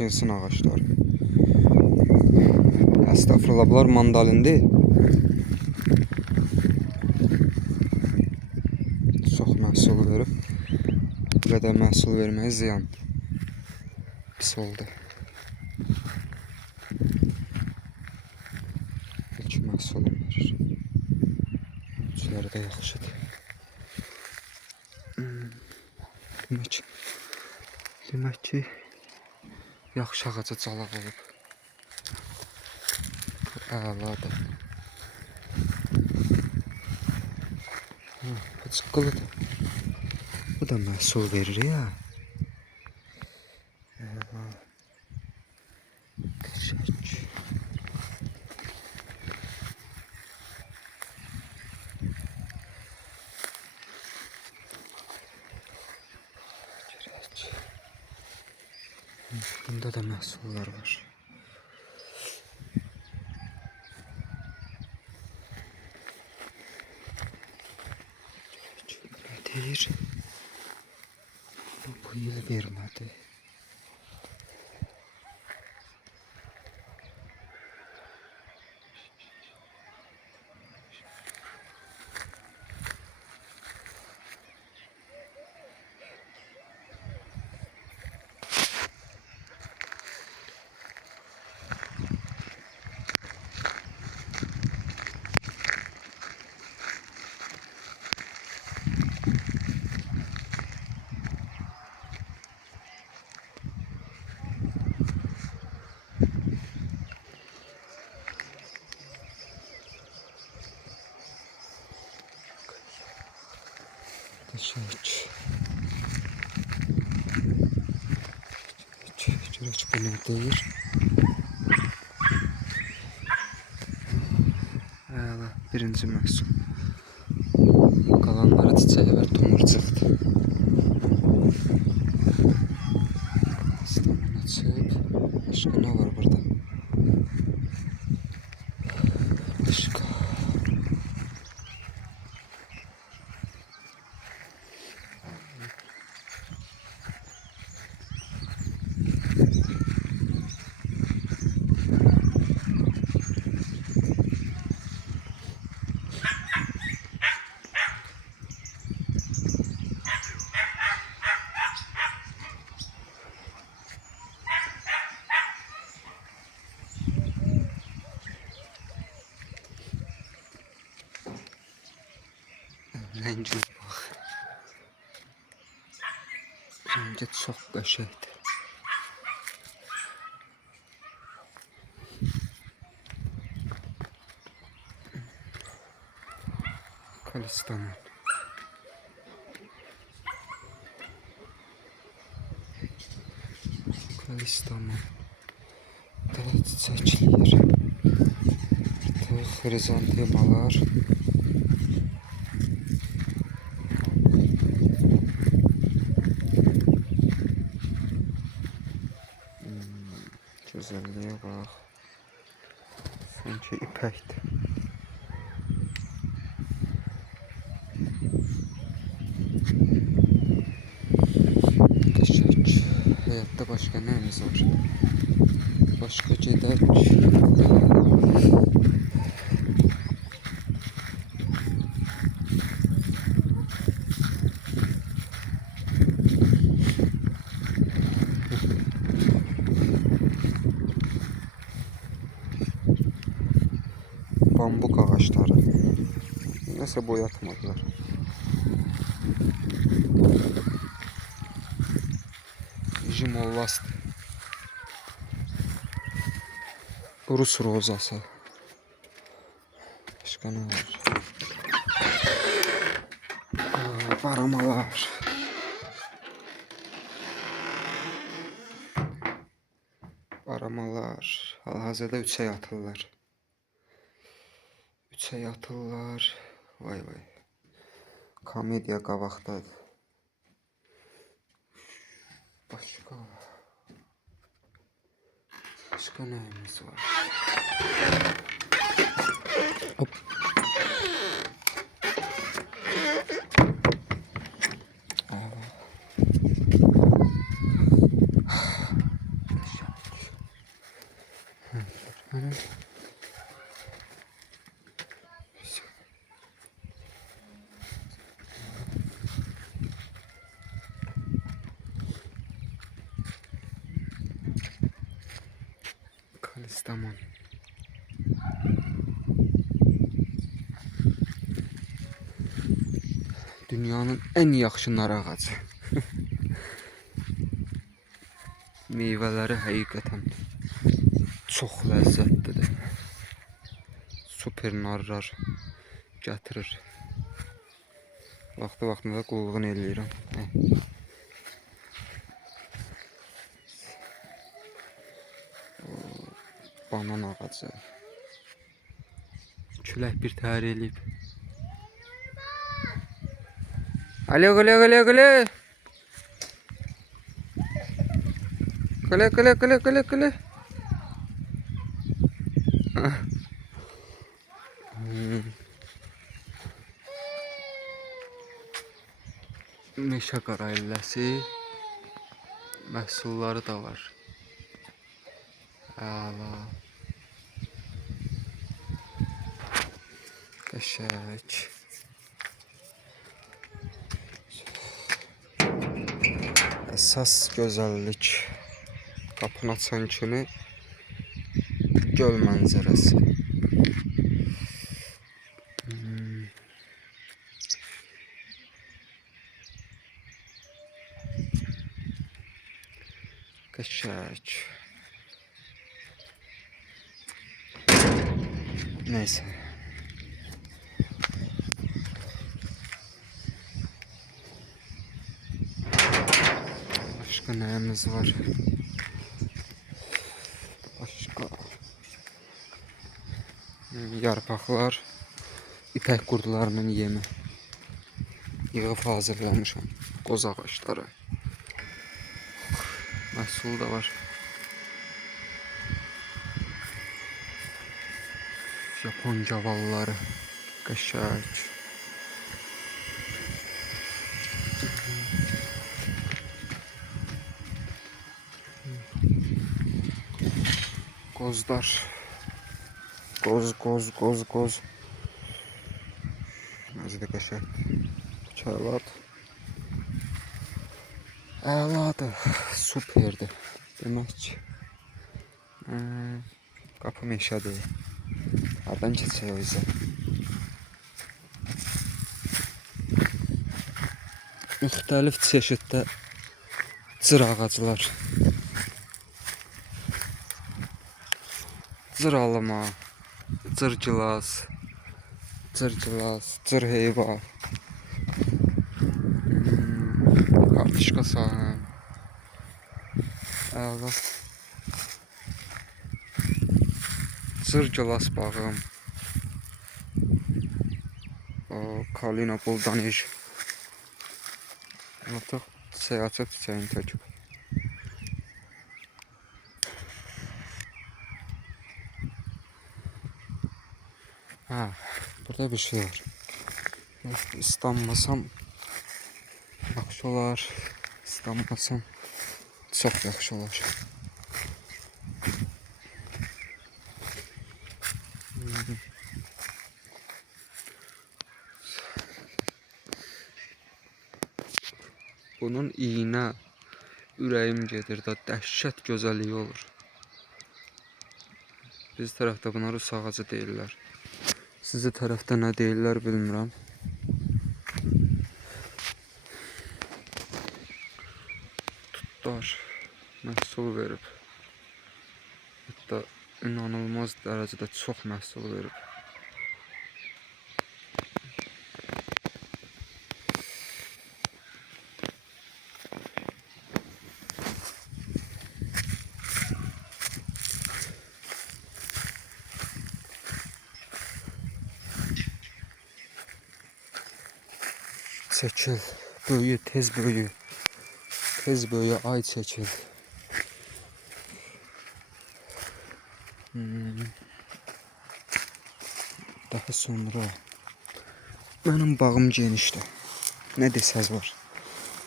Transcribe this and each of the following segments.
apelsin ağaçları. Estağfurullah, bunlar mandalindi. Çox məhsul verib. Bu qədər məhsul verməyə ziyan. Pis oldu. İlk məhsulum verir. Üçləri də yaxşıdır. Demək ki, yaxşı ağaca calaq olub. Əladır. Bu çıqqılıdır. Bu da məhsul verir ya. Qəşəng. Bunda da məhsullar var. Deyir. Bu yıl vermədi. Çörək bu nə deyir? Əla, birinci məhsul. Qalanları çiçəyi və tomurcuqdur. Stamina çöp. Başqa nə var burada? Başqa. Rəngi bax. Rəngi çox qəşəngdir. Kalistamon. Kalistamon. Daha çiçəklər. Xrizantemalar. Güzelliğe bak. Sanki ipəkdir. Qəşəng. Həyatda başqa nəyimiz var? Başqa gedək. Bambuk ağaçları. Nəsə boyatmadılar. Jimollast. Rus rozası. Başqa nə var? Baramalar. Baramalar. Hal-hazırda üçə yatırlar. Üçə yatırlar. Vay vay. Komediya qabaqdadır. Başqa nəyimiz var? Hop. Kastamonu. Dünyanın en yaxşı nar ağacı. Meyvələri həqiqətən çox ləzzətlidir. Super narlar gətirir. Vaxtında qulluğunu eləyirəm. Banan ağacı. Külək bir təhər eləyib. Alo. Kale. Meşə qarayilləsi məhsulları da var. Əla. Qəşəng. Əsas gözəllik qapını açan kimi göl mənzərəsi. Qəşəng. Neyse. Başka neyimiz var? Başka yarpaqlar, ipək qurdularının yemi. Yığıb hazırlamışam. Qoz ağaçları. Məhsul da var. Japon gavalları. Qəşəng. Qozlar. Qoz. Nəzədə qəşəng. Çaylat. Əladır. Superdir. Demək ki. Qapı meşədir. Hardan keçək o yüzden? Müxtəlif çeşiddə cır ağaclar. Cır alma, cır gilas, cır heyva. Kartışka sahə. Əla. Cır gilas bağım. Kalina Buldanij. Artıq səyahət çiçəyini töküb. Burada bir şey var. İslanmasam yaxşı olar. İslanmasam çox yaxşı olar. Bunun iğnə ürəyim gedir də dəhşət gözəlliyi olur. Biz tərəfdə buna rus ağacı deyirlər. Sizi tərəfdə nə deyirlər bilmirəm. Tutlar məhsul verib. Hətta inanılmaz dərəcədə çox məhsul verib. Çəkil, böyü, tez böyü. Tez böyü, ay çəkil. Daha sonra mənim bağım genişdir. Nə desəz var?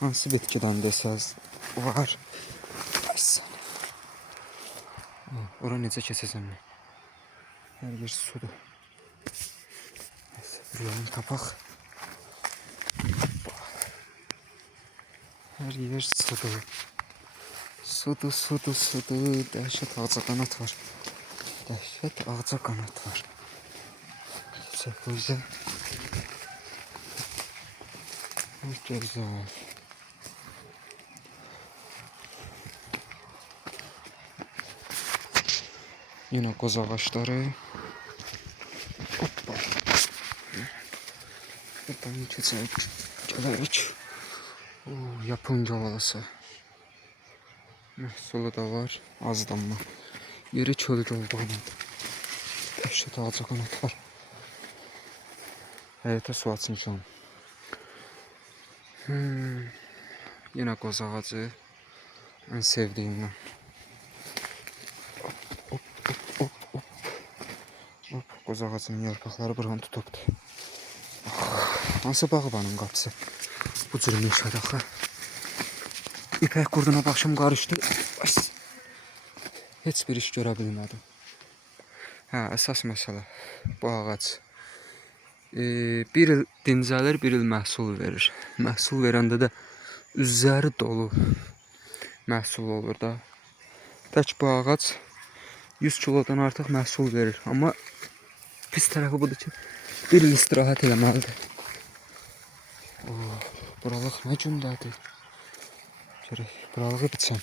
Hansı bitkidən desəz var? Ora necə keçəcəm mən? Hər yer sudur. Bir yolunu tapaq. Her yer sudur. Sudur. Dəhşət ağaca qanat var. Dəhşət ağaca qanat var. Çok güzel. Çok güzel. Yine koz ağaçları. Hoppa. Buradan geçecek. Gelerik. Yapınca valası. Məhsulu da var. Azdanma. Yeri çöldə olduğunu. Dəhşət ağaca qanat var. Həyətə su açmışam. Yine qoz ağacı. En sevdiğimden. Hop, qoz ağacının yarpaqları buranı tutubdu. Hansı bağbanın qapısı? Bu cür meşədə axı. İpək qurduna başım qarışdı. Heç bir iş görə bilmədim. Əsas məsələ bu ağac. Bir il dincəlir, bir il məhsul verir. Məhsul verəndə də üzəri dolu məhsul olur da. Tək bu ağac 100 kilodan artıq məhsul verir. Amma pis tərəfi budur ki, bir il istirahət eləməlidir. Buralıq nə gündədir? Buralığı biçəm.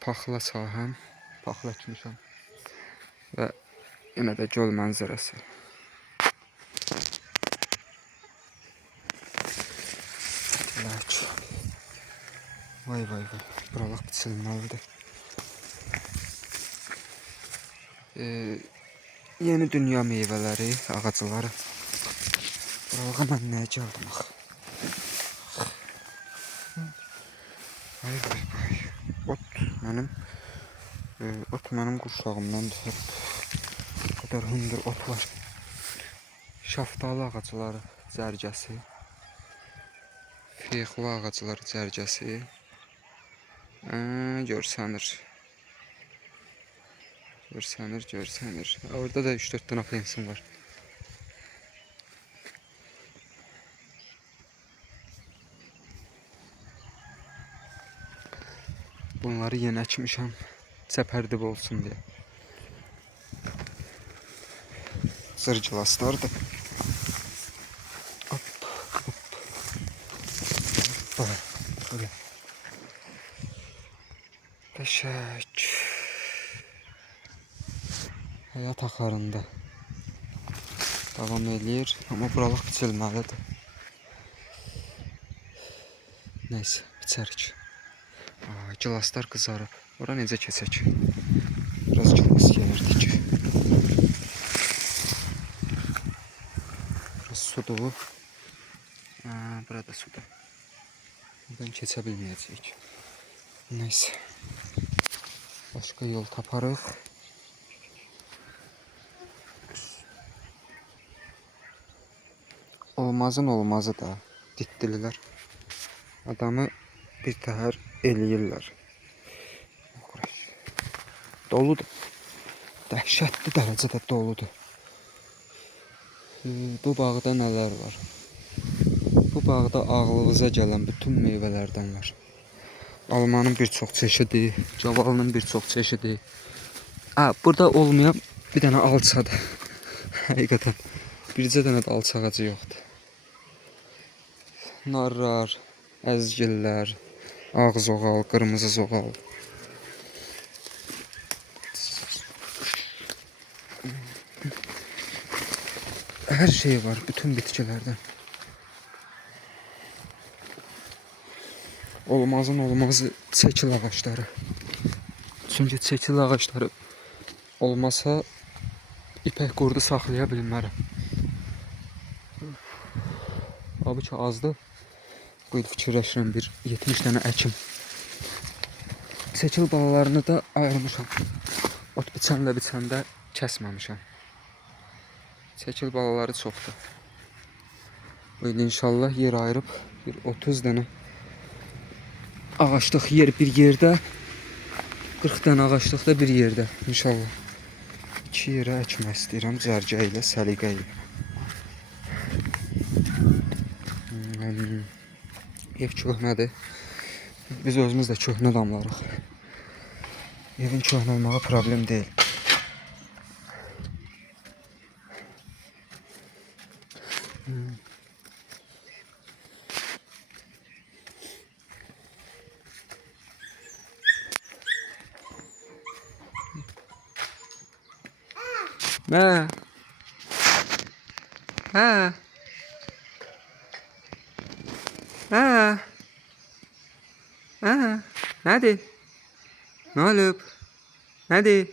Paxla sahəm. Paxla etmişəm. Və yenə də göl mənzərəsi. Vay vay vay. Buralıq biçilməlidir. Yeni dünya meyvələri, ağacları. Buralığa mən nəyə gəldim axı? Vay vay vay. Ot mənim quşağımdan düşür. Bu kadar hündür ot var. Şaftalı ağacları cərgəsi. Feyxlı ağacları cərgəsi. Görsənir. Orada da 3-4 dənə pensim var. Bunları yeni açmışam. Çəpərdib olsun diye. Zırcılaslardır. Hop. Böyle. Qəşəng. Həyat axarında davam eləyir, amma buralıq biçilməlidir. Neyse, biçərik. Gilaslar qızarıb. Ora necə keçək? Biraz gilas gəlirdik. Biraz sudur. Burada sudur. Buradan keçə bilməyəcəyik. Neyse. Başqa yol taparıq. Olmazın olmazı da ditdililər. Adamı bir təhər eləyirlər. Doludur. Dəhşətli dərəcədə doludur. Bu bağda nələr var? Bu bağda ağlınıza gələn bütün meyvələrdən var. Almanın bir çox çeşidi, cavalının bir çox çeşidi. Burada olmayan bir dənə alçadır. Həqiqətən. Bircə dənə də alça ağacı yoxdur. Narlar, əzgillər, ağ zoğal, qırmızı zoğal. Her şey var, bütün bitkilerden. Olmazın olmazı çəkil ağaçları. Çünki çəkil ağaçları olmasa ipək qurdu saxlaya bilmərəm. Abi ki azdır. Bu il fikirləşirəm bir 70 dənə əkim. Çəkil balalarını da ayırmışam. Ot biçəndə kəsməmişəm. Çəkil balaları çoxdur. Bu il inşallah yer ayırıb bir 30 dənə ağaçlıq yer bir yerdə, 40 dənə ağaçlıq da bir yerdə inşallah. 2 yerə əkmək istəyirəm cərgə ilə, səliqə ilə. Ev köhnədir. Biz özümüz də köhnə damlarıq. Evin köhnə olmağı problem deyil. Hə. Hə. Hə. Hə. Nədir? Nə olub? Nədir?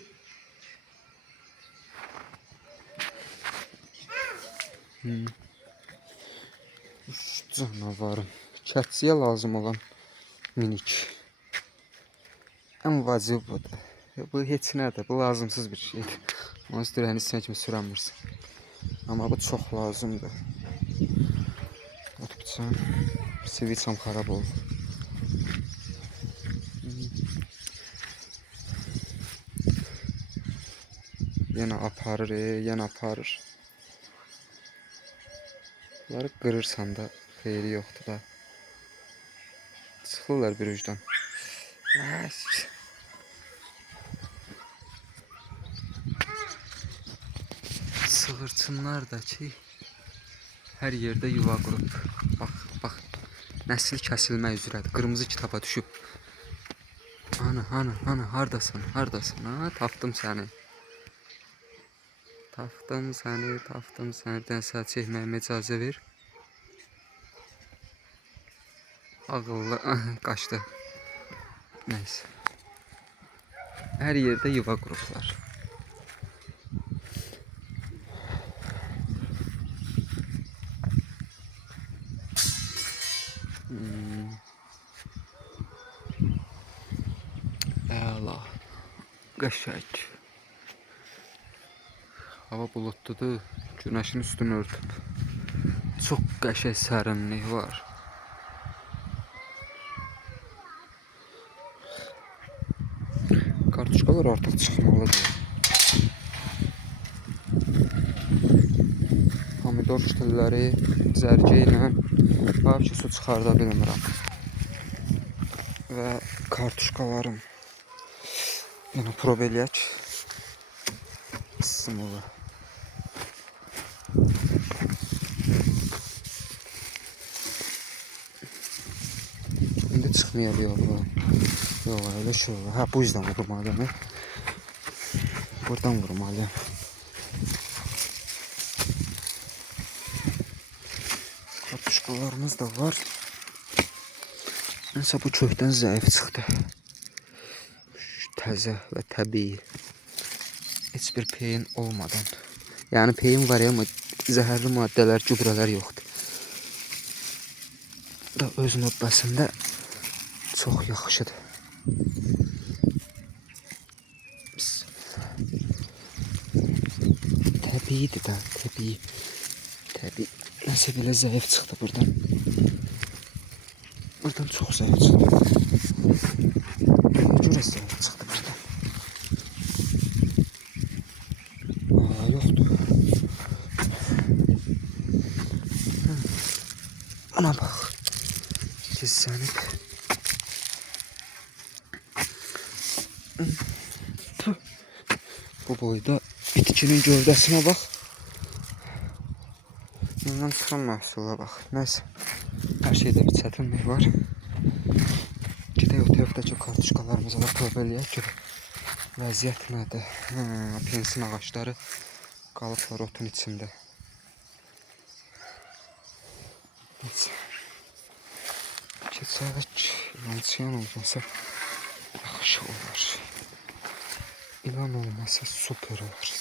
Canavarım. Kətçiyə lazım olan minik. Ən vacib budur. Bu heç nədir. Bu lazımsız bir şeydir. Onun üstünə heç kimi sürənmirsən. Amma bu çox lazımdır. Otubcan. Siviçam xarab oldu. Yenə aparır, yenə aparır. Bunları qırırsan da xeyri yoxdur da. Çıxırlar bir ucdan. Sığırçınlar da ki, hər yerdə yuva qurub. Bax, nəsil kəsilmək üzrədir. Qırmızı kitaba düşüb. Ana, hardasan? Ha, tapdım səni. Tapdım səni. Dənsə çəkməyə icazə ver. Ağıllı, qaçdı. Neyse. Hər yerdə yuva qurublar. Əla. Qəşəng. Hava bulutludur. Günəşin üstünü örtüb. Çox qəşəng sərinlik var. Kartuşkalar artıq çıxmalıdır. Pomidor ştilləri zərgə ilə vəbki su çıxarda bilmirəm. Və kartuşkalarım. Yəni prob eləyək. Sımılı. İndi çıxmayalıyıq bu. Yox, öyle şey olur. Ha, bu yüzden vurmalıyım. Buradan vurmalıyım. Kartuşkalarımız da var. Neyse bu kökten zayıf çıktı. Təzə ve təbii. Hiçbir peyin olmadan. Yani peyin var ya ama zəhərli maddələr, gübrələr yoxdur. Da öz növbəsində çox yaxşıdır. Təbiidir da, təbii. Nəsə belə zayıf çıxdı buradan. Buradan çox zayıf çıxdı. Nəyə görə zayıf çıxdı buradan? Yoxdur. Ona bax. Gizlənib. Bu boyda bitkinin gövdəsinə bax. Bundan çıxan məhsula bax. Nəsə. Hər şeydə bir çətinlik var. Gedək o tərəfdəki kartuşkalarımıza da prob eləyək ki, vəziyyət nədir? Pensin ağaçları qalıblar otun içində. Keçək, ilançıyan olmasa yaxşı olar. İlan olmasa super olar.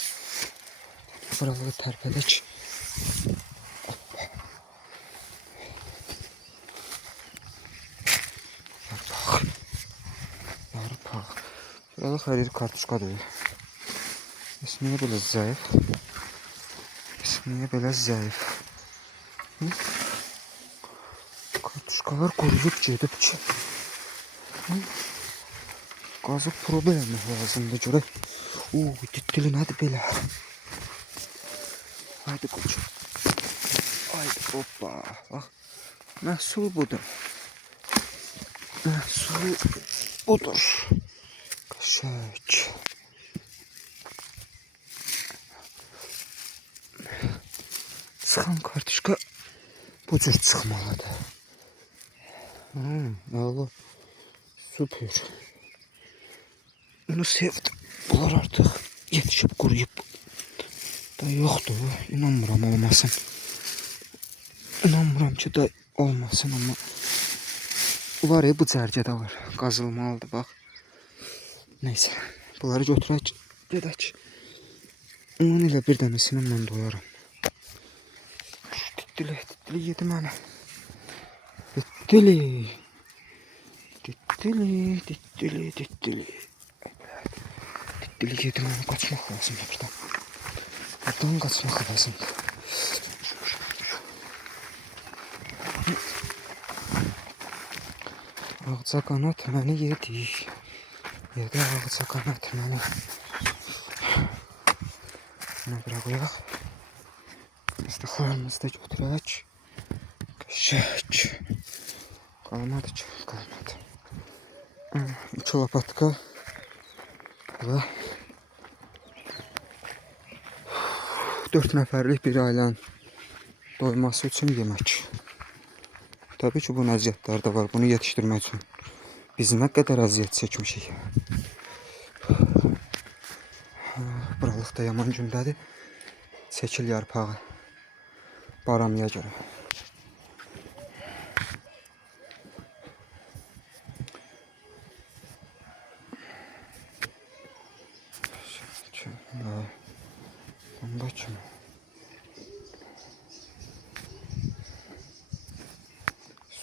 Buraları tərpədək. Burada her yer kartuşka değil. Niye böyle zayıf? Niye böyle zayıf? Hı? Kartuşkalar kuruyup gedib ki. Qazıb prob eləmək lazımdır görək. Dili nədir belə? Haydi qoçum. Haydi hoppa. Bax. Məhsul budur. Məhsul budur. Qəşəng. Çıxan kartuşka bu cür çıxmalıdır. Allah. Süper. Bunu sevdim. Bunlar artık yetişip kuruyup da yoktu. İnanmıram olmasın. İnanmıram ki da olmasın ama var ya bu cərgədə var. Qazılmalıdır bax. Neyse. Bunları götürək. Gedək. Onun ilə bir dənəsini mən doyaram. Dittili yedi mənə. Dittili. Dittili. Dittili yedi mənə. Qaçmaq lazım buradan. Buradan qaçmaq lazım. Ağca qanat məni yedi. Yedi ağca qanat məni. Bunu bura qoyaq. İstixlarımızı da götürək. Qəşəng. Qalmadı ki, qalmadı. 2 lopatka və 4 nəfərlik bir ailənin doyması üçün yemək. Tabii ki, bunun əziyyətləri də var. Bunu yetişdirmək üçün biz nə qədər əziyyət çəkmişik. Buralıq da yaman gündədir. Çəkil yarpağı. Baramıya görə. Bomba kimi.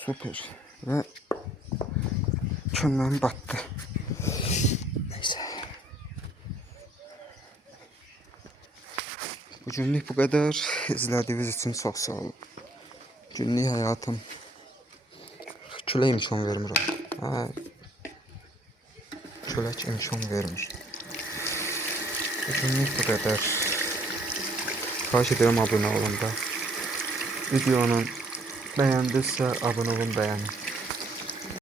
Süper. Ve çömlem battı. Neyse. Bugünlük bu kadar. İzlediğiniz için çok sağ olun. Günlük hayatım külə imkan vermir. Külək imkan vermir. Bugünlük bu kadar. Xahiş edirəm abunə olun da. Videonun bəyəndinizsə abunə olun, bəyənin.